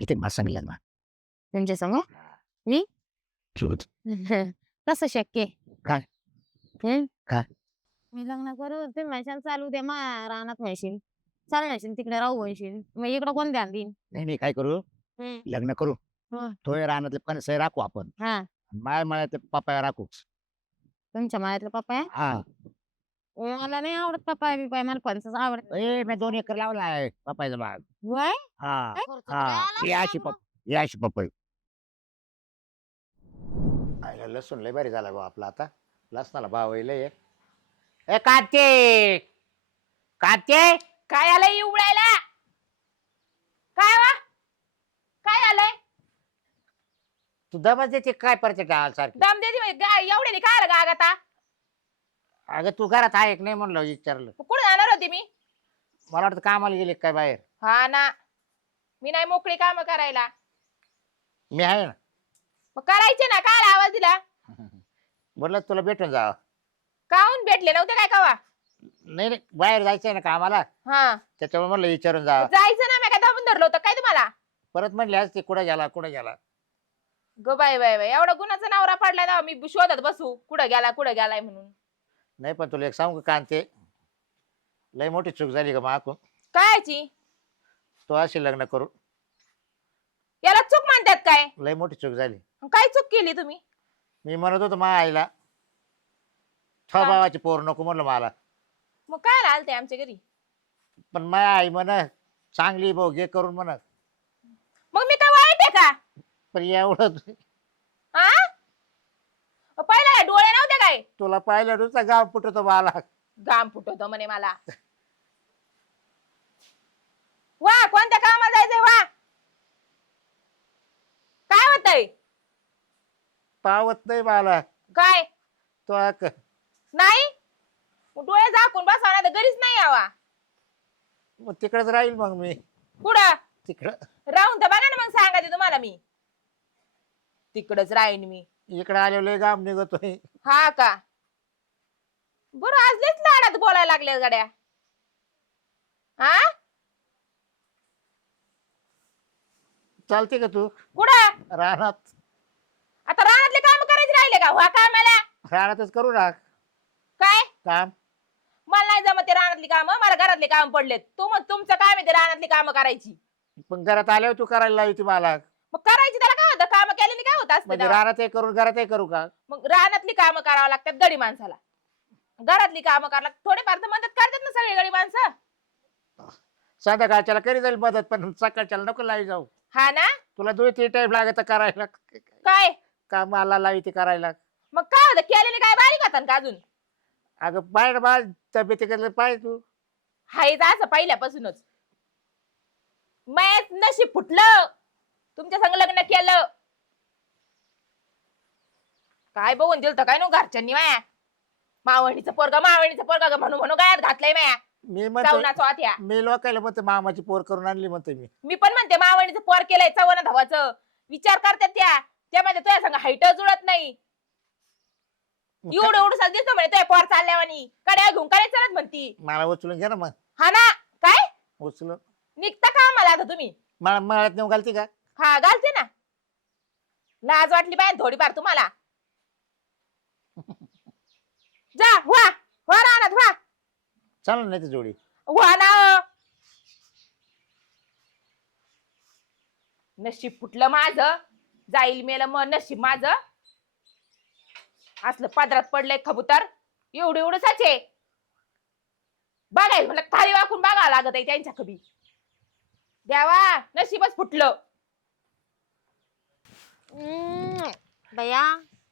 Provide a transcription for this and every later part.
मला सांगितलं ना तुमच्यासमोर शोध. कसं शक्य? काय? हं? काय? मी लग्न करू तुम्ही म्हणशाल चालू दे मा रानात म्हणशील चाल म्हणशील तिकडे राहू म्हणशील मग इकडं कोण ध्यान देईन नाही नाही काय करू हं. लग्न करू हं. तो रानातले पण सही राखू आपण हा माय मळ्यात पप्पा राखू तुमच्या मायातला पप्पा आहे हा मला नाही आवडत पप्पा बिपाय मला फणसच आवडत ए मी दोन एकर लावला आहे पप्पाचा बाग. वय? हा हा. हे अशी असेल पप हे अशी पपई. आयला लसूण लय भारी झाला भाऊ आपला आता. लसणाला भाव आहे लय. ए काते काते काय आलंय उबळायला काय वा काय आलंय तू दमच देते काय परत गावाला सारखी. दम देते म्हणजे गा- एवढ्याने काय आलं गाग आता अगं तू घरात आहे की नाही म्हणलं विचारलं. कुठे जाणार होती मी? मला वाटतं कामाला गेले काय बाहेर. हा ना. मी नाही मोकळी काम करायला. मी आहे ना. मग करायचे ना काय आवाज दिला. म्हटलं तुला भेटून जा काहून भेटले नव्हते काय कवा? नाही नाही बाहेर जायचंय ना कामाला. हा. त्याच्यामुळे म्हणलं विचारून जा जायचं ना मी काय दाबून धरलं होतं काय तुम्हाला? परत म्हणले आज ते कुठं गेला कुठं गेला. ग बाय बाय बाय एवढा गुणाचा नवरा पडलाय ना मी शोधत बसू. कुठं गेला कुठं गेलाय म्हणून. नाही पण तुला एक सांगू का कांते? लय मोठी चूक झाली का माकून? कायची? तो अशी लग्न करू याला चूक म्हणतात काय? लय मोठी चूक झाली. काय चूक केली तुम्ही? मी म्हणत होतो मा आईला? भावाची पोर नको म्हणलं मला. मग काय आलते आमच्या घरी? पण माझ्या आई म्हण चांगली भाऊ घे करून म्हणत मग मी काय वाईट आहे का? पण एवढं हा पहिला काय डोळे नव्हते काय? तुला पाहिलं नुसता गाव फुटतो मला घाम फुटवतो म्हणे मला. वा कोणत्या कामात जायचंय वा? काय होतय? पावत नाही मला काय? तो आक- नाही? मग डोळे झाकून बसा नाही तर घरीच नाही यावा. मग तिकडेच राहील मग मी. कुठं? तिकडं. राहून तर बघा ना मग सांगायचे तुम्हाला मी. तिकडच राहीन मी. इकडे आले लय गाम निघतोय. हा का? बरं आज लयच लाडात बोलायला लागले गड्या. हा चालते का तू? कुठं? रानात. आता रानातले काम करायचे राहिले का? वा कामाला. रानातच करू ना काय? काम. मला नाही जमत ते रानातली काम. मला घरातले काम पडलेत. तू मग तुमचं काम आहे ते रानातली काम करायची. पण घरात आल्यावर तू करायला लावती मला. मग करायची त्याला काय होतं काम केल्याने काय होत असतं म्हणजे तेव्हा? रानात हे करून घरात हे करू का? मग रानातली कामं करावं लागतात गडी माणसाला. घरातली कामं करायला थोडेफार तर मदत करतात ना सगळी गडी माणसं. संध्याकाळच्याला करी जाईल मदत पण सकाळच्याला नको लाई जाऊ. हा ना? तुला दोन तीन टाईम लागत करायला. काय? कामाला लावी ते करायला. मग काय होतं? केलेले काय बारीक होतात का अजून? अगं बाहेर बा तब्येतीकडे पाहिजे तू. हायच असं पहिल्यापासूनच. मॅच नशीब फुटलं. तुमच्या संग लग्न केलं. काय बघून दिलं तर काय नो घरच्यांनी माया? मावणीचं पोरगा मावणीचं पोरगा ग म्हणू म्हणू गायात घातलंय माया. मी म्हणतो चवनाचं आत्या मी लोकायला म्हणतो मामाची पोर करून आणली म्हणतो मी. मी पण म्हणते मावणीचं पोर केलंय चव्हाण धावाचं. विचार करतात त्या. त्यामध्ये तुझ्या संग हाईट जुळत नाही. एवढं एवढं दिसतो म्हणे तुझ्या पोर चालल्यावानी. कड्या घेऊन काय चालत म्हणती? मला उचलून घे ना मग. हा ना? काय? उचलून. निघता का मला आता तुम्ही? मला मळ्यात नेऊन घालते का? हा घालते ना. लाज वाटली पाहिजे थोडीफार तुम्हाला. जा वा वा रानात वा चालेल नाही तर जोडी. वा ना. नशीब फुटलं माझ जाईल मेलं मग नशीब माझ. असलं पदरात पडलंय कबूतर एवढं एवढं साचे बघायचं म्हणलं खाली वाकून बघावं लागत आहे त्यांच्या कबी द्यावा नशीबच फुटलं. हम्म, बया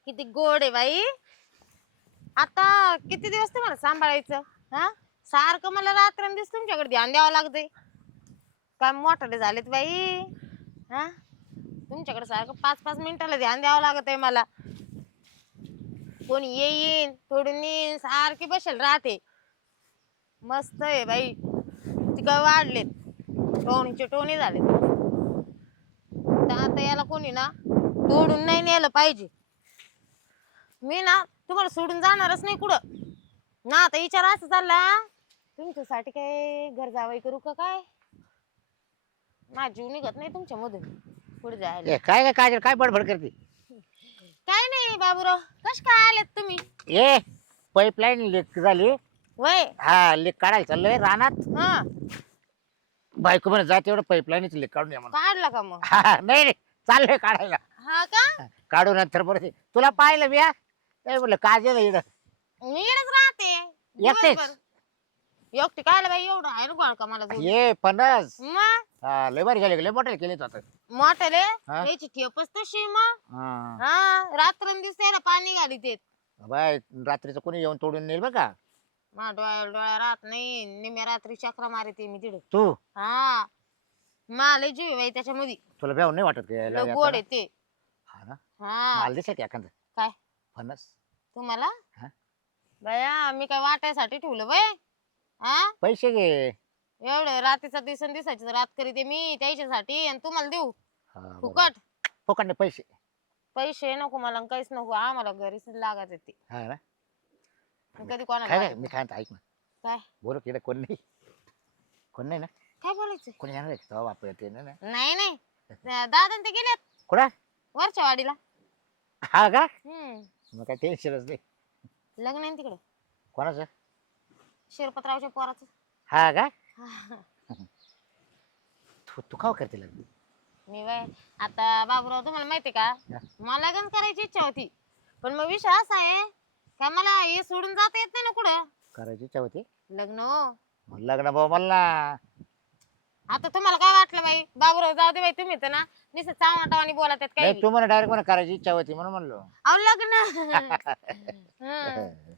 किती गोड आहे बाई. आता किती दिवस तुम्हाला सांभाळायचं? हा? सारखं मला रात्रंदिवस तुमच्याकडे ध्यान द्यावं लागतंय. काय मोठाले झालेत बाई? हा? तुमच्याकडे सारखं पाच पाच मिनिटाला ध्यान द्यावं लागत आहे मला. कोणी येईन थोडून येईन सारखी बसेल राहते. मस्त आहे बाई. तिकडे वाढलेत. टोणीचे टोणी झालेत. तर आता याला कोणी ना तोडून नाही नेलं पाहिजे. मी ना तुम्हाला सोडून जाणारच नाही कुठं. ना आता विचार असं चालला तुमच्यासाठी काय घर जावाई करू का काय? माझा जीव निघत नाही तुमच्या मधून पुढे जायला. ए, काय काय काजल काय बडबड करते? काय नाही बाबूराव कश काय आलेत तुम्ही? ए पाईपलाईन लीक झाली. वय? हा लीक काढायला चाललोय रानात. हा. बायको म्हणे जा तेवढं पाईपलाईनच लीक काढून या म्हणून. काढला का मग? हा, नाही नाही चाललोय काढायला. हा का? काढू नंतर बरं. ते. तुला पाहिलं मी हा? काय म्हटलं काजल इकडं? मी इकडेच राहते एकटेच? दिवसभर. एकटी काय बाई एवढं आहे ना गोळ का मला? ये फणस मग? हा लय भारी झाले लय मोठे केले आता. हा? त्याची ठेपच तशी मग. हा. हा रात्रंदिवस त्याला पाणी घाली ते बाय रात्रीचं कोणी येऊन तोडून नेईल बघा मा डोळ्या डोळ्या राहत नाही निम्या रात्री चक्र मारते मी तिथे तू? हा. मला जीव आहे बाई त्याच्यामध्ये. तुला भेव नाही वाटत का लय गोड येताना? आहे ते. हा ना? हा. माल दिसत एखादं? काय? फणस तुम्हाला? हा? बया मी काय वाटायसाठी ठेवलं बाय हा पैसे घे. एवढं रात्रीचा दिसन दिसायची रात करीते मी त्याच्यासाठी आणि तुम्हाला देऊ. हा, बरोबर. फुकट. फुकट नाही पैसे. पैसे नको मला आणि काहीच नको आम्हाला घरीच लागत ते. हा ना? मी कधी कोणाला काय नाही वाटत मी काय म्हणतो, ऐक ना. काय? बोल कोण नाही. कोण नाही ना? काय बोलायचं? कोणी येणार आहे? का? बाप येते ना. नाही नाही. दादा ते गेलेत कुठं? वरच्या वाडीला. हा का? हम्म. मग काय टेन्शनच नाही. लग्न आहे ना तिकडे? कोणाचं? शिरपतरावच्या पोराचं. हा का? तू तू खाव करते लग्न? मी बाय आता बाबूराव तुम्हाला माहिती का? हा. मला लग्न करायची इच्छा होती. पण मग विषय असा आहे का मला हे सोडून जाता येत नाही ना कुठं? करायची इच्छा होती? लग्न हो. मग लग्न भाऊ मला आता तुम्हाला काय वाटलं बाई? बाबूराव जाऊ दे बाई तुम्ही तर ना नुसतं चावणाटावानी बोलत आहेत नाही काही. तू मला डायरेक्ट मला करायची इच्छा होती म्हणून म्हणलो. अहो लग्न. हं.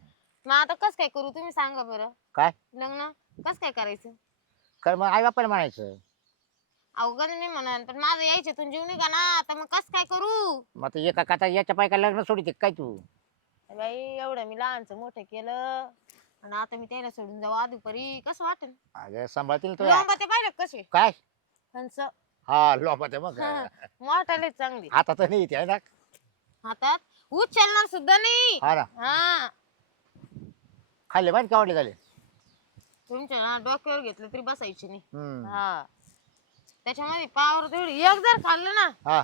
मग आता कस काय करू? तुम्ही सांगा बरं. काय? लग्न? कस काय करायचं? कर मग आई बापाला म्हणायचं. अवघड मी म्हणून पण माझं यायचे तुझी जीव निघा ना? आता मग कस काय करू? मग आता एका कथा याच्या पाय काय लग्न सोडते काय तू? बाई एवढं मी लहानच मोठं केलं. आणि आता मी त्याला सोडून जाऊ आधीपरी. कसं वाटेल? अगं सांभाळतील पाहिलं का कसे? काय? हंस हा लोपा ते मग. मोठाले चांगली. आता तर नाही आहे ना? हातात? उचलणार सुद्धा नाही. हा ना. हा. खाल्ले माहिती कावडले झाले? तुमच्या ना डोक्यावर घेतलं तरी बसायची नाही. हम्म. हा. त्याच्यामध्ये पावर तेवढी. एक जर खाल्लं ना हा.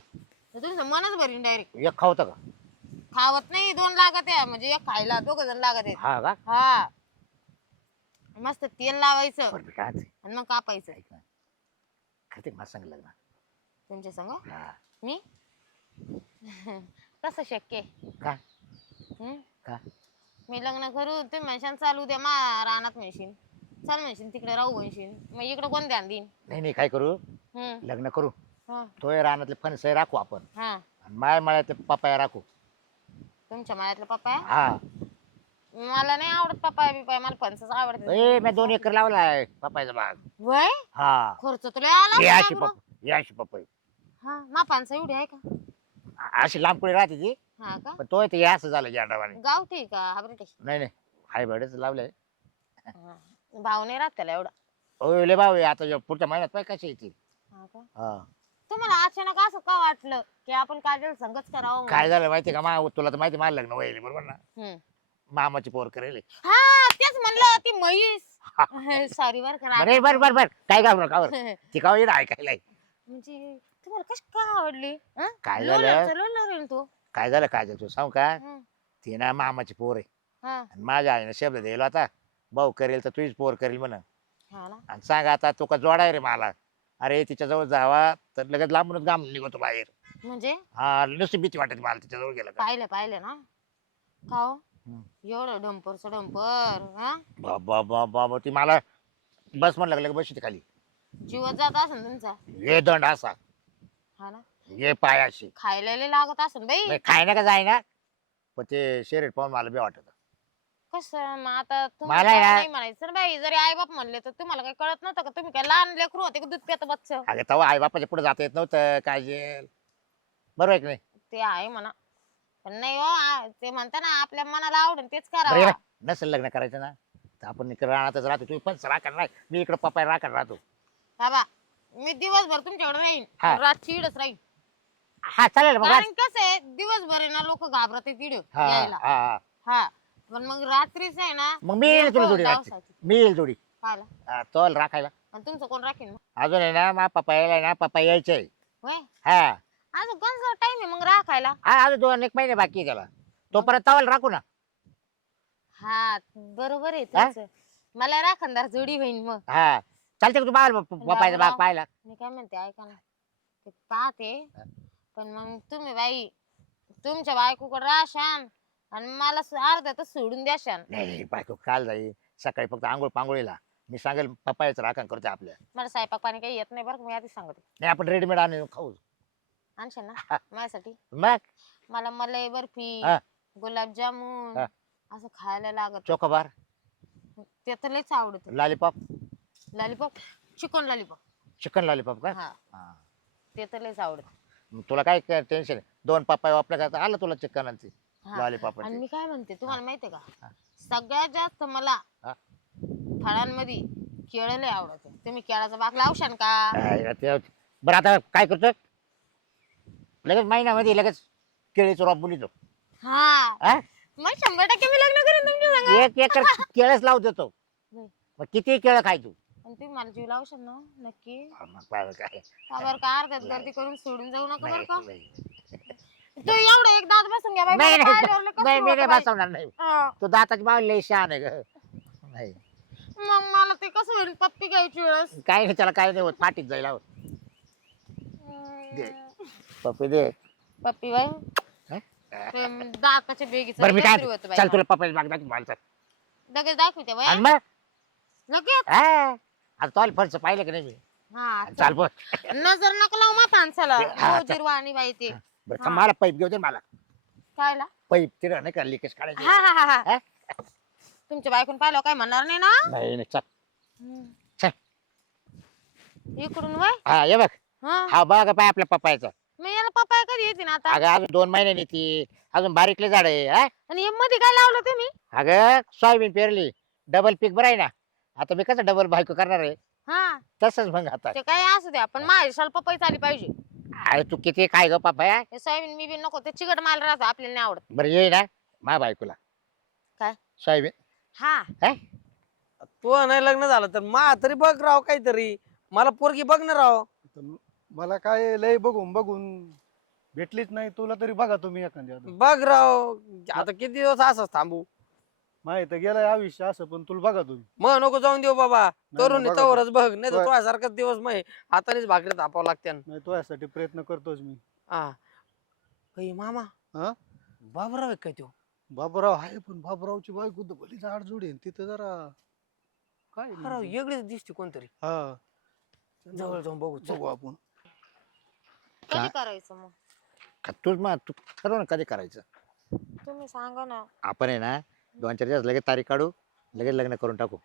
तर तुमचं मनच भरीन डायरेक्ट एक खावतं का? खावत नाही दोन लागत आहे म्हणजे एक खायला दोघ जण लागत आहेत हा का? हा. मस्त तेल लावायचं बरं म्हणते? आणि मग कापायचं. ऐक ना. करते का? माझं सांग लग्न. तुमच्या संग? हा. मी? कसं शक्य आहे. का? का? मी लग्न करू तुम्ही म्हणशान चालू द्या मा रानात म्हणशील चाल म्हणशील तिकडे राहू म्हणशील मग इकडे कोण ध्यान देईन? नाही नाही काय करू? हं, लग्न करू. हं, तोय रानातले फणस राखू आपण. हा. आणि माय माळ्यातले पपाया राखू. तुमच्या मळ्यातला पप्पा हा. मला नाही आवडत पप्पा बिपाय मला फणसच आवडत ए मी दोन एकर लावलाय पपायचा बाग. वय? हा. खर्च तुला आला हे अशी? पप हे अशी पपई. हा मा फणस एवढी आहे का? अशी लांब पुढे राहते ती? हा का? पण ते हे असं झालं जाडावाने गावठी का? हायब्रिड नाही नाही. हाय बर्डच लावलंय. भाव नाही राहत त्याला एवढा. ओ ले भाऊ आता या पुढच्या महिन्यात पाय कसे येतील? हा का? हा. तुम्हाला अचानक असं का वाटलं की आपण काजल संगच करावं काय झालं माहिती का? मा तुला तर माहिती मला लग्न व्हायला बरोबर ना? हम्म. मामाची पोर करेल. हा तेच म्हणलं ती म्हैस. सॉरी बर का बरे बर बर बर. काय घाबरू कावर ती का येणं ऐकायला म्हणजे तुम्हाला कशी का आवडली? हं? काय झालं? तो. काय झालं काय झालं? तू सांग का? हं, ती ना मामाची पोर आहे. हा. आणि माझ्या आईनं शब्द दिला आता भाऊ करेल तर तुझीच पोर करेल म्हण हा ना. आणि सांग आता तू का जोडाय रे मला? अरे तिच्याजवळ जावा तर लगेच लांबूनच गाम निघतो बाहेर. म्हणजे? हा नुसती भीती वाटत मला तिच्याजवळ गेलं का? पाहिलं पाहिलं ना. का हं. एवढं डंपरचं डंपर हा? बाबा बाबा बाबा ती मला बस म्हणलं लगे बसते खाली? जीवत जात असेल तुमचा? ये दंड असा. हा ना? ये पाय अशी खायला लय लागत असेल बाई. नाही, खाय ना का जाय ना. पण ते शरीर पाहून मला बी वाटत. कसं? मग आता मला तुम्हाला या- नाही म्हणायचं ना बाई. जरी आई बाप म्हणले तर तुम्हाला काही कळत नव्हतं का? तुम्ही काय लहान लेकरू होते का दूध पेत बच्च? अगं तेव्हा आई बापाच्या पुढे जाता येत नव्हतं काळजी बरोबर आहे की नाही? ते आहे म्हणा. पण नाही हो आ- ते म्हणता ना आपल्या मनाला आवडेल तेच बरं करावं? नसेल लग्न करायचं ना तर आपण इकडे राहणारच राहतो. तुम्ही पण राखणार नाही? मी इकडे पप्पा राखणार राहतो. बाबा मी दिवसभर तुमच्याकडे राहीन हा. रातची इडच राहीन. हा चालेल मग कारण कसं आहे दिवसभर आहे ना लोक घाबरत तिड हा यायला. हा हा. हा पण मग रात्रीच आहे ना मग मी येईल तुला लोकं जोडी. मी येईल जोडी. पाहिलं? हा, तोल राखायला. आणि तुमचं कोण राखीन मग? अजून आहे ना मा पप्पा यायला ना पप्पा यायचंय होय? हा. अजून कोणचा टाइम आहे मग राखायला? हा अजून दोन एक महिने बाकी आहे त्याला. तोपर्यंत तवाल राखू ना. हा बरोबर आहे हा? तुमचं मला राखणदार जोडी होईन मग. हा. चालते का तू बाल पप्पाचा बाग पाहिला मी काय म्हणते ऐका ना. ते पाहते. पण मग तुम्ही बाई तुमच्या बायकोकडे राहशान आणि मला स- अर्धा तर सोडून द्याशान. नाही नाही बायको काल जाईल सकाळी फक्त आंघोळ पांघोळीला मी सांगेल पप्पाचं राखण करते आपल्या. मला स्वयंपाक पाणी काही येत नाही बरं का, मी आधी सांगते. नाही आपण रेडीमेड आणून खाऊ. आणशाल ना हा. माझ्यासाठी? मग? मला मलाई बर्फी हा. गुलाबजामुन हा. असं खायला लागत. चोकोबार ते तर लयच आवडत. Lollipop. Lollipop? Chicken lollipop. Chicken lollipop का? हा. हा. ते तर लयच आवडत. मग तुला काय टेन्शन दोन पप्पा वापल्या जातात आलं तुला चिकन हा. लॉलीपॉप आणि मी काय म्हणते तुम्हाला माहितीये का. सगळ्यात जास्त मला हा. फळांमध्ये केळं लय आवडत. तुम्ही केळाचा बाग लावशान का? बरं आता काय करतो लगेच महिन्यामध्ये लगेच केळीचं रॉप बोलितो हा. हा? मग शंभर टक्के मी लग्न करेन तुमच्या संग. एक एकर केळच लावू देतो. मग किती केळं खाय तू? आणि तुम्ही मला जीव लावशाल ना नक्की. मग पाहिलं काय. का बरं का अर्ध्यात गर्दी करून सोडून जाऊ नका बरं का. नाही तू एवढं एक दात बसून घ्या बाई, नाही मला नाही पायाला ओरलं कसं नाही, मी होतं नाही बाई? बसवणार नाही. हा. तो दाताची बावली लई शहाण आहे ग. नाही. मग मला ते कसं होईल? पप्पी घ्यायची वेळेस. काय नाही त्याला काय नाही होत पाठीत जाईल आहोत दे. पप्पी दे. पप्पी बाई. हा? ते दाताच्या बेगीचं बरं मी काय चल. तुला पप्पाची बाग दाखवून मला चल. लगेच दाखवते बाई. आणि मग? लगेच? हा. आता तो फरच पाहिलं की नाही मी? हा चाल. बघ. नजर नका लावू मा माणसाला. हा, रोजीरवा आणि बाई ते. बरं हा. थांब, मला पाईप घेऊ दे मला. कायला? पाईप तिला नाही का लिकेज काढायची? हा हा हा हा. हा? तुमच्या बायकून पाहिलं काय म्हणणार नाही ना? नाही नाही चल. चल. इकडून वय? हा ये बघ. हा. हा बघ पाय आपल्या पप्पायचा मग याला पप्पा कधी येते ना आता? अगं अजून दोन महिन्यानी ती अजून बारीकले झाड आहे हा? आणि मध्ये काय लावलं तुम्ही? अगं सोयाबीन पेरली. डबल पीक बरं आहे ना. आता मी कसं डबल बायको करणार आहे? हा. तसंच मग आता. ते काय असू द्या पण माझ्या पप्पाच आली पाहिजे. अरे तू किती काय ग पप्पा हे सोयाबीन मी बी नको ते चिकट माल राहतो आपल्याला नाही आवडत. बरं ये ना मा बायकोला. काय? सोयाबीन. हा. तू नाही लग्न झालं तर मा तरी बघ राव काहीतरी. मला पोरगी बघ ना राव. मला काय लय बघून बघून भेटलीच नाही. तुला तरी बघा तुम्ही एखाद्या बघ राव आता किती दिवस असंच थांबू? माहीत गेलाय आयुष्य असं पण तुला बघा तुम्ही. मग नको जाऊन देऊ बाबा. बघा तवरच बघ नाही तर बघ. तुझ्यासारखाच दिवस मग हातानेच भाकरी थापावं लागते नाही तो यासाठी प्रयत्न करतोच मी. हा मामा. हा? बाबराव आहे काय तो? बाबूराव आहे पण बाबूरावची बायको तर भली झाड जोडी आहे. तिथं जरा काय हा राव नेमकं? वेगळीच दिसते कोणतरी. हा. जवळ जाऊन बघू चल. बघू आपण. कधी काय? करायचं मग? का तूच मग तू ठरव ना कधी करायचं. तुम्ही सांगा ना. आपण आहे ना दोन चार दिवस लगेच तारीख काढू लगेच लग्न करून टाकू.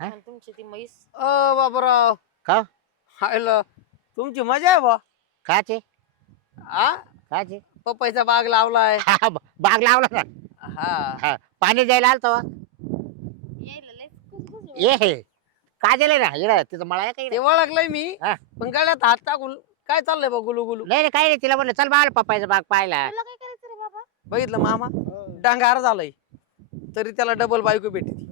हा? आणि तुमची ती म्हैस? अ बाबराव. का? हायला तुमची मजा आहे बा. काचे? हा काचे? पपईचा बाग लावलाय. हा, ब- बाग लावला ना. हा. पाणी द्यायला आलतो यायला लयच कुजबुज होईल. ये हे. काजल आहे ना येडा तिथं मला काही ते ओळखलंय मी. हा. पण गळ्यात हात टाकून काय चाललंय बा गुलू गुलू? नाही काही नाही तिला म्हणलं चल बाळ पप्पाचा बाग पाहिला तुला काय करायचं रे बाबा? बघितलं मामा? हा. डांगार झालाय. तरी त्याला डबल बायको भेटते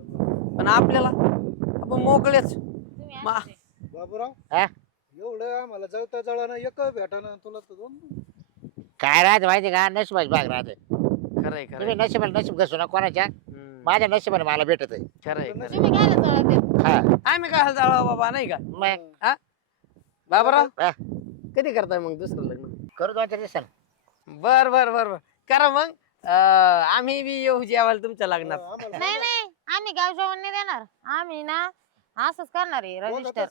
पण आपल्याला आपण मोकळेच. तुम्ही मा- असं ते. बाबूराव हा? एवढं आम्हाला जळता जळाना एक भेटाना तुला तर दोन काय राहते माहिती का? नशिबाची बाग राहते. खरंय तुम्ही खरंय नशिबाला नशीब घसू ना कोणाच्या. हम्म. माझ्या नशिबाने मला भेटत आहे. खरंय खरंय. तुम्ही हा. आम्ही काय जाळा बाबा नाही का? मग? बाबराव? हा. कधी करताय मग दुसरं लग्न? करू दोन चार दिवसानं बर बर बर बर. करा मग. अं, आम्ही बी येऊ जेवायला तुमच्या लग्नात. नाही नाही. आम्ही गाव जेवण नाही देणार. आम्ही ना असंच करणार आहे रजिस्टर.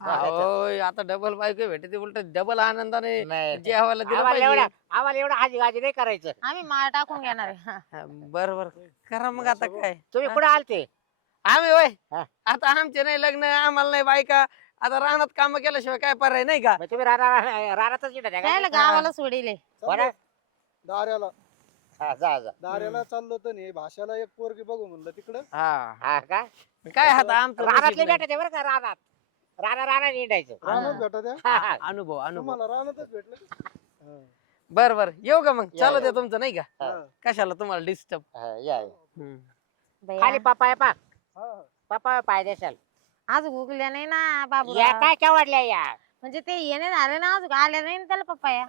होय आता डबल बायको भेटते उलट डबल आनंदाने नाही जेवायला दिलं आम्हाला एवढा पाहिजे आम्हाला एवढा हाजी गाजी नाही करायचं. आम्ही माळ टाकून घेणार आहे. हा. बर बर. करा मग आता काय. तुम्ही? कुठे आलते? आम्ही होय. हा. आता आमचे नाही लग्न आम्हाला नाही बायका. आता रानात काम केल्याशिवाय काय पर्याय नाही का? मग तुम्ही राहणार राहतच गेला त्याला गावाला सोडिले. बरं हा जा जा. दाऱ्याला चाललो तर नाही भाषाला एक पोरगी बघू म्हणलं तिकडं. हा हा का? काय आता आमचं रानातले नशीब नाही. भेटायचे बरं का रानात. राणा राणा निंडायचं रानात हा, हा. अनुभव अनुभव. तुम्हाला रानातच भेटलं हा. बर बर. येऊ का मग? या, चालू या. द्या तुमचं नाही का? हा. हा. कशाला तुम्हाला डिस्टर्ब हा, या या. खाली पप्पा आहे पा हा. पप्पा पाय देशाल. आज उगल्या नाही ना बाबू या काय काय वाढल्या या म्हणजे ते येणे झाले ना अजून आले नाही ना त्याला पप्पाया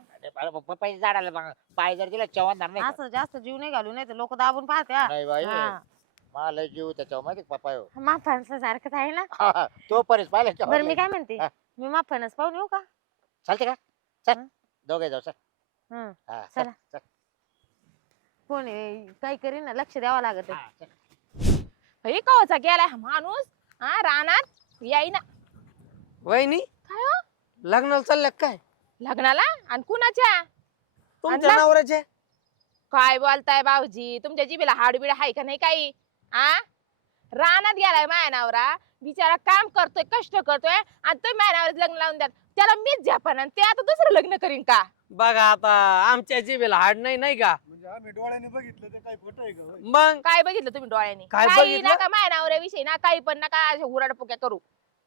पप्पाच्या झाडाला मग पाय जर दिला चव्हाण नाही का? असं जास्त जीव नाही घालू नाही तर लोक दाबून पाहते हा. नाही बाई हा. मला लय जीव त्याच्यावर माहिती का पप्पा हो. माफांचं सारखंच आहे ना हा, हा. तो परेश पाहिलं बरं मी काय म्हणते हा. मी माफानच पाहून येऊ का चालते का चल हं. दोघे जाऊ चल हं. हा, चला. चल, चल. कोण आहे, काही करीन ना लक्ष द्यावं लागत हा, चल. हे कवचा गेलाय हा माणूस हा रानात? याईना. वहिनी? काय हो? लग्नाला चालल्या का काय? लग्नाला? आणि कुणाच्या? तुमच्या आणला? नवऱ्याचे काय बोलताय भाऊजी? तुमच्या जिबीला हाडबीड आहे का नाही काही? आ? रानात गेलाय माया नवरा. बिचारा काम करतोय कष्ट करतोय आणि तुम्ही माया नवऱ्याचं लग्न लावून द्या त्याला मीच झ्यापन आणि ते आता दुसरं लग्न करीन का? बघा आता आमच्या जिबेला हाड नाही नाही का? म्हणजे आम्ही डोळ्याने बघितलं ते काही खोटं आहे का होय? मग? काय बघितलं तुम्ही डोळ्याने? काय काही बघितलं? नका माया नवऱ्याविषयी ना काही पण नका उराड पुक्या करू.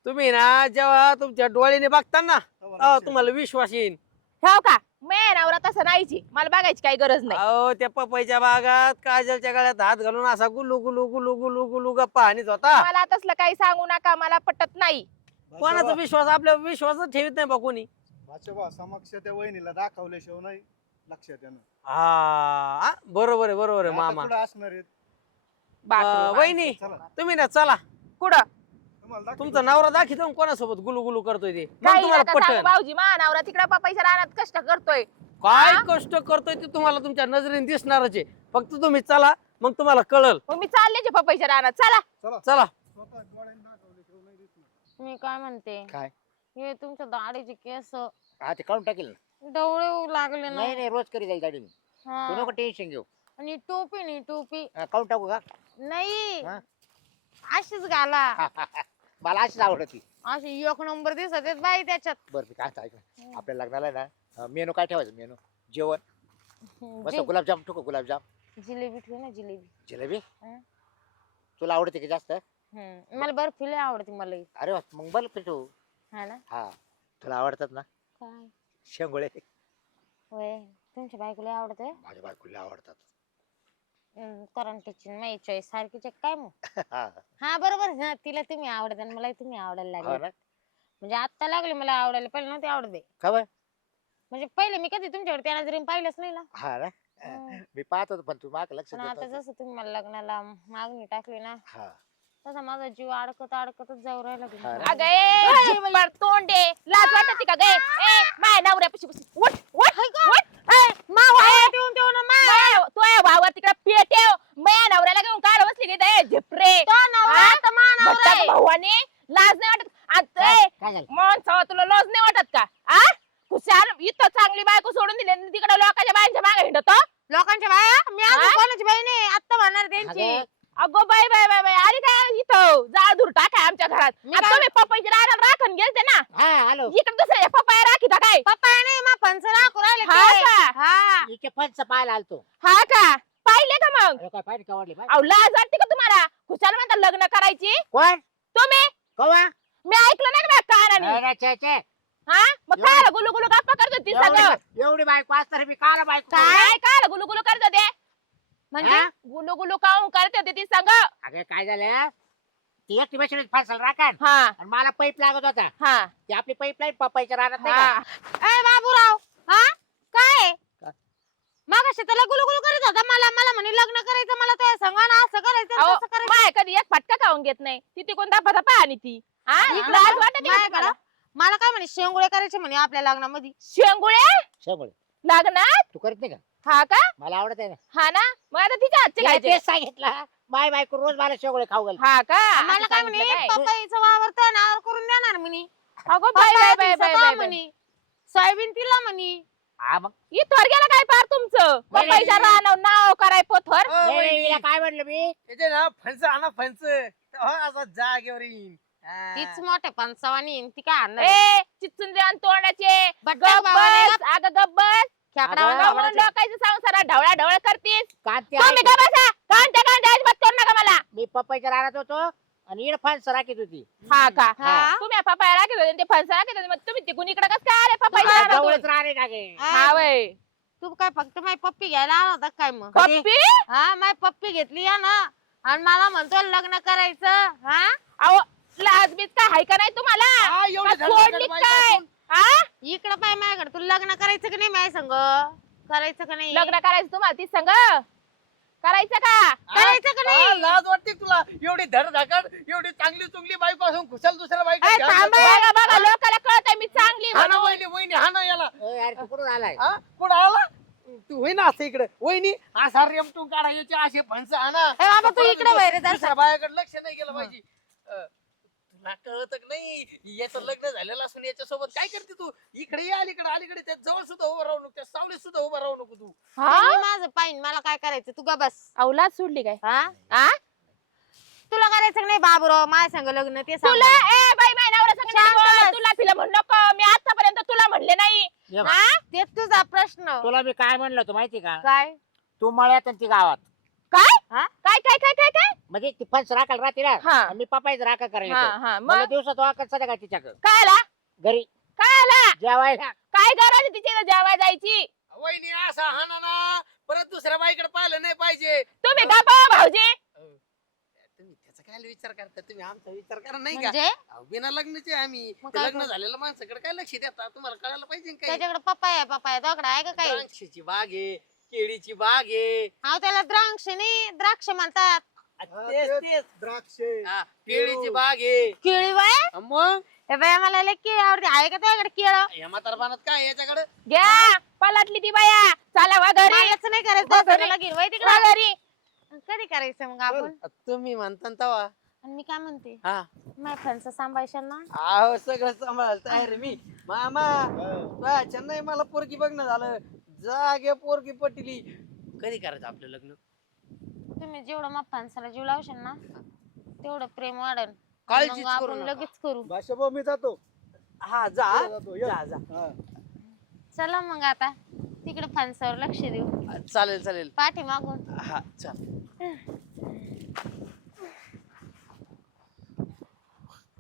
तुम्ही ना जेव्हा तुमच्या डोळ्याने बघता ना तेव्हा तेव्हा लक्षात तुम्हाला विश्वास येईल हो का? माया नवरा तसं नाहीची मला बघायची काही गरज नाही. अहो त्या पपईच्या बागात काजलच्या गळ्यात हात घालून असा गुलू गुलू गुलू गुलू गुलू गप्पा आणत होता. मला तसलं काही सांगू नका मला पटत नाही. कोणाचा विश्वास? आपल्या विश्वासच ठेवत नाही बा कोणी. भाषा समक्ष त्या वहिनीला दाखवल्याशिवाय नाही लक्षात येणार हा आ, बरोबर आहे बरोबर आहे आता मामा. कुठं असणार आहेत? अं. वहिनी चला. तुम्ही ना चला. कुठं? तुम्हाला. तुमचा नवरा दाखवतो ना कोणासोबत गुलू गुलू करतोय ते. मग काही तुम्हाला नका सांगू पटन. भाऊजी मा नवरा तिकडे पप्पाच्या रानात कष्ट करतोय. काय हा? कष्ट करतोय ते तुम्हाला तुमच्या नजरेने दिसणारच आहे. फक्त तुम्ही चला मग तुम्हाला कळल. मग मी चालले पप्पाच्या रानात. चला. चला. स्वतः डोळ्याने मी काय म्हणते? काय? हे तुमच्या दाढीचे केस हा ते काढून टाकेल ना. डवळे लागले ना. नाही नाही रोज करी जाईल गाडी मी. तू हा. नको टेन्शन घेऊ. आणि टोपी नाही टोपी. हा, काढून टाकू का? नाही. हा? अशीच घाला. मला अशीच आवडती अशी एक नंबर दिसत आहेत बाई त्याच्यात. बरं मी काय ऐक ना. आपल्या लग्नाला आहे ना मेनू काय ठेवायचं? मेनू? जेवण? मस्त जि- गुलाबजाम ठोको गुलाबजाम? जिलेबी ठेव ना जिलेबी. जिलेबी? हं. तुला आवडते की जास्त? हम्म. मला बर्फी लय आवडते मला. अरे वा, मग बरं पिठू. हा ना? हा तुला आवडतात ना? काय? शेंगोळे. होय तुमच्या बायकोला आवडते? माझ्या बायकोला आवडतात. करंटीची माझी चॉईस सारखीच आहे काय मग? हा. हा बरोबर. ना तिला तुम्ही आवडत आणि मला तुम्ही आवडायला हो लागले. ना? म्हणजे आता लागले मला आवडायला. पहिले नव्हते आवडत म्हणजे पहिले मी कधी तुमच्याकडे त्या नजरेने पाहिलंच नाही ना. हा ना. मी पाहत होतो पण तू माग लक्ष पण देत आता नव्हती. जसं तुम्ही मला लग्नाला मागणी टाकली ना हा. तसा माझा जीव अडकत अडकतच जाऊ राहिला हा? अगं ए, तोंडे लाज वाटते का गे? ए माय नवऱ्यापाशी बस उठ उठ उठ. ए, मावा ए, ठेवून ठेवून ना मा- माय- तो या भावावर तिकडे पेटेव माया नवऱ्याला घेऊन काल बसली झिपरे तो नवरा हा? आता मा नवरा भटक आहे. भावाने लाज नाही वाटत. आता काय ए, काय झालं? माणसावर तुला लाज नाही वाटत का? आ? खुशाल इथं चांगली बायको सोडून दिली आणि तिकडे लोकांच्या बायांच्या मागे हिंडतो? लोकांच्या बाया? मी अजून हा? कोणाची बाई नाही आत्ता म्हणणार त्यांची. अगं, अगो बाय बाय बाय बाय अरे काय? इथं जाळ धूर टाकाय आमच्या घरात. मी आता काय- तुम्ही पप्पाची रानात राखण गेलते ना? हा हॅलो इकडे दुसऱ्या पप्पा राखीता काय? पप्पा नाही मा पंच राखू राहिले हा. का? हा. इथे पंच पाहायला आलतो. हा का? पाहिले का मग? अरे काय पाहिजे बाय अहो लाज वाटते का तुम्हाला? खुशाल म्हणता लग्न करायची? कोण? तुम्ही? कवा? मी ऐकलं नाही का माझ्या कानाने? अरे, छे, छे. हा? मग एवढी- काय गुलू गुलू गप्पा करत होती सगळं? एवढी एवढी बायको असताना मी काला बायको काय काय गुलू गुलू करत होते? म्हणजे हा? गुलू गुलू काऊन करत होते ती संग अगं काय झालं? ती एकटी बसली फासल राखान हा. आणि मला पाईप लागत होता. हा. ती आपली पाईप लाईन पप्पाच्या रानात नाही हा. का? ए बाबूराव हा? काय? काय? मग त्याला गुलगुल करीत होता. मला मला म्हणे लग्न करायचं मला तो सांगा ना असं करायचं अहो, तसं करायचं. माय कधी एक फटका खाऊन घेत नाही. ती तिकडून दापा दापा आणि ती. हा? इकडं लाज वाटते का माझ्याकडं. तुम्हाला? मला काय म्हणे शेंगुळे करायचे म्हणे आपल्या लग्नामध्ये? शेंगुळे? शेंगोळे. लग्नात? तू करत नाही का? हा का? मला आवडत आहे ना. हा ना? मग आता तिच्या हातचे तिला खायचे. तेच सांगितलं. माय बायको रोज मला शेंगोळे खाऊ घाल हा का? मला असं काय सांगितलं म्हणे काय? पपईचं वावर नावावर करून देणार म्हणे. अगो bye bye bye bye bye bye म्हणे. सोयाबीन तिला म्हणे. हा मग? काय पार तुमचं? नाही, पप्पाच्या नाही. रानाव नाव कराय पोथर अ, नाही, नाही, वहिनी, हिला काय म्हणलं मी? त्याचे ना फणस आणा फणस. तेव्हा असा जागेवर येईन. हा. तीच मोठ्या पंचावानी आहे, ती काय आणणार? ए चिचुंद्रे आणि तोंडाचे. बट्ट्या बाबाने गब्बस अगं गब्बस संसारात ढवळा ढवळ करतीस. कांते तुम्ही आहे. का कांते अजिबात करू नका मला. मी पप्पाच्या रानात होतो आणि इकडे फान्स राखीत होती. हा का? हा? तुम्ही पप्पा राखीत होते ते फणसा राखीत होते. मग तुम्ही तिकून इकडे कसं काय आले? जवळच राहणे टाके हा. वय. तू काय फक्त माझी पप्पी घ्यायला आला होता काय मग? कधी? पप्पी हा माझी पप्पी घेतली या ना. आणि मला म्हणतो लग्न करायचं. हा? अहो लाजबीज काय हाय का नाही तुम्हाला? हा, एवढी का धडधड सोडलीत बायको काय असून. हा? इकडं पाय माझ्याकडे. तुला लग्न करायचं का नाही माझ्या संग? करायचं का नाही? लग्न करायचं तुम्हाला ती संग? करायचं का? करायचं का हा, नाही लाज वाटते तुला. एवढी धडधाकड एवढी चांगली चुंगली बायको असून खुशाल दुसऱ्या बायको ए, थांब. बघा बघा लोकाला कळत मी चांगली हा ना म्हणून. वहिनी वहिनी हा ना याला. तू कुठून आलाय? हा? कुठं आला? तू होई ना असं इकडे. वहिनी असा रेमटून काढा याचे असे फणस आणा ए, बाबा, तू इकडे वैर जा. दुसऱ्या बायाकडे लक्ष नाही गेलं पाहिजे. अं, तुला कळत नाही याचं लग्न झालेलं असून याच्या सोबत काय करते तू? इकडे ये अलीकडे अलीकडे. त्या जवळ सुद्धा उभं राहू नको त्या सावलीत सुद्धा उभं राहू नको तू. हा? मी माझं पाहिन मला काय करायचं? तू गा बस. अवलाद सोडली काय? हा? आ? तुला करायचं का नाही बाबूराव? माझ्या संग लग्न ते सांग तुला मला. ए बाई माझ्या नवऱ्या संग शांत नको, बस. तुला तिला म्हणू नको. मी आतापर्यंत तुला म्हणले नाही. ये बघ, हा? ते तुझा प्रश्न. तुला मी काय म्हणलं होतं माहिती का? काय? तू मळ्यात आणि ती गावात. काय? हा? काय काय काय काय काय? म्हणजे ती राहते ना. हा. आणि मी पपाईच राखा करायला हा येतो. हा मला मग? दिवसात वाकत सध्या काय तिच्याकडे काय आला? घरी. काय आला? जेवायला. काय गरज आहे तिची जेवाय जायची? वहिनी असा हा ना ना. परत दुसऱ्या बाईकडे पाहिलं नाही पाहिजे. तुम्ही का पाहा भाऊजी? तुम्ही त्याचा काय विचार करता? तुम्ही आमचा विचार करा नाही का? म्हणजे? अहो, बिना लग्नाचे आम्ही. मग काय लग्न करू? झालेल्या माणसाकडे काय लक्ष देता? तुम्हाला कळायला पाहिजे ना काही? त्याच्याकडे पप्पा आहे पप्पा आहे. दोकडा आहे का काही? द्राक्षाची बाग आहे. केळीची बाग आहे. अहो त्याला द्राक्ष नाही द्राक्ष म्हणतात. तेच तेच. द्राक्षे. हा, केळीची बाग आहे. केळी बाय हा, मग? ए बाय मला लय केळी आवडते. आहे का तुझ्याकडे केळ? या म्हातारपणात काय याच्याकडे? घ्या. पलटली ती बाया. चला वा घरी. नाही करायचं घरी. तुला घेऊन वय वा तिकडे घरी. कधी करायचं मग आपण? तुम्ही म्हणता ना तवा. आणि मी काय म्हणते? हा. फणस सांभाळशाल ना? अहो सगळं सांभाळायला तयार आहे मी. मामा बा, चेन्नई मला पोरगी बघणं झालं. जागे पोरगी पटली. कधी करायचं आपलं लग्न? तुम्ही जेवढं मग फणसाला जीव लावशाल ना तेवढं प्रेम वाढन. काळजीच मग करू आपण नका. लगेच करू. भाषा मी जातो. हा जा. जातो, ये. जा जा. हा. चला मग आता. तिकडे फणसावर लक्ष देऊ. चालेल चालेल. पाठी मागून हा चाल.